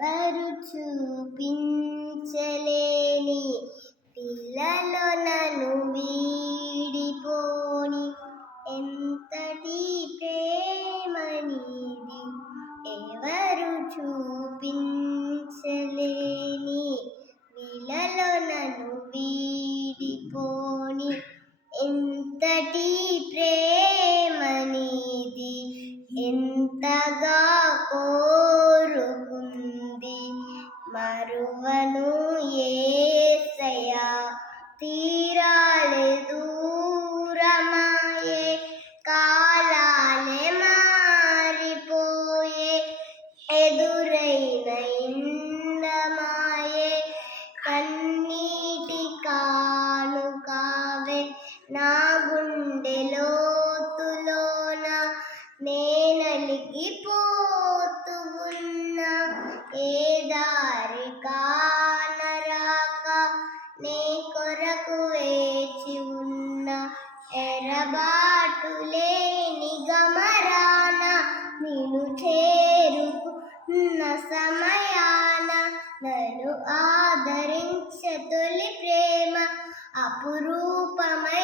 ఎవరు చూపించలేని పిల్లలో నన్ను వీడిపోని ఎంతటి ప్రేమనిది ఎవరు చూపించలేని పిల్లలో నన్ను వీడిపోని ఎంతటి ప్రేమనిది ఎంతగా కోరుకుంది మరువను యేసయ్యా తీరాలే దూరమాయే కాలాలే మారిపోయే ఎదురైన ఇందమాయే కన్నీటి కానుకావే నా గుండె లోతులోన నేనలిగిపోతూ ఉన్నా ఏ దారి కానరాక నీ కొరకు వేచి ఉన్నా ఎరబాటు లేని గమరాన నిన్ను చేరుకున్న సమయాన నన్ను ఆదరించే తొలి ప్రేమ అపురూపమై